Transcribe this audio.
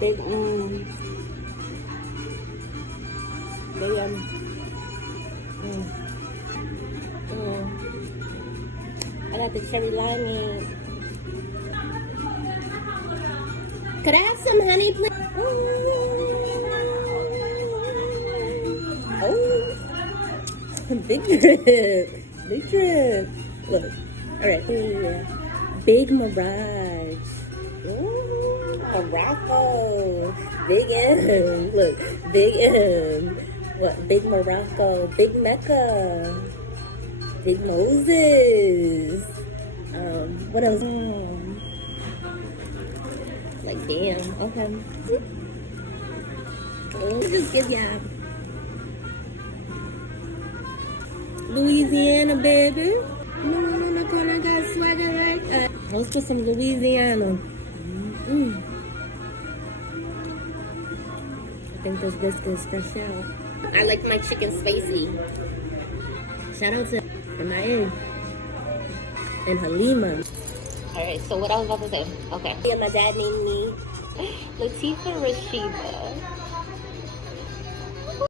Big, they, I got the cherry limeade. Could I have some honey, please? Oh, big drip. Big drip. Look. All right. Yeah. Big Mirage. Ooh, Morocco. Big M. Look. Big M. What? Big Morocco. Big Mecca. Big Moses. What else? Like, damn. Okay. Let me just give y'all Louisiana, baby. No, I got swagger like that. Let's put some Louisiana. I think this biscuit is special. I like my chicken spicy. Shout out to MIA and Halima. Alright, so what I was about to say. Okay. Yeah, my dad named me Latifah Rashiba.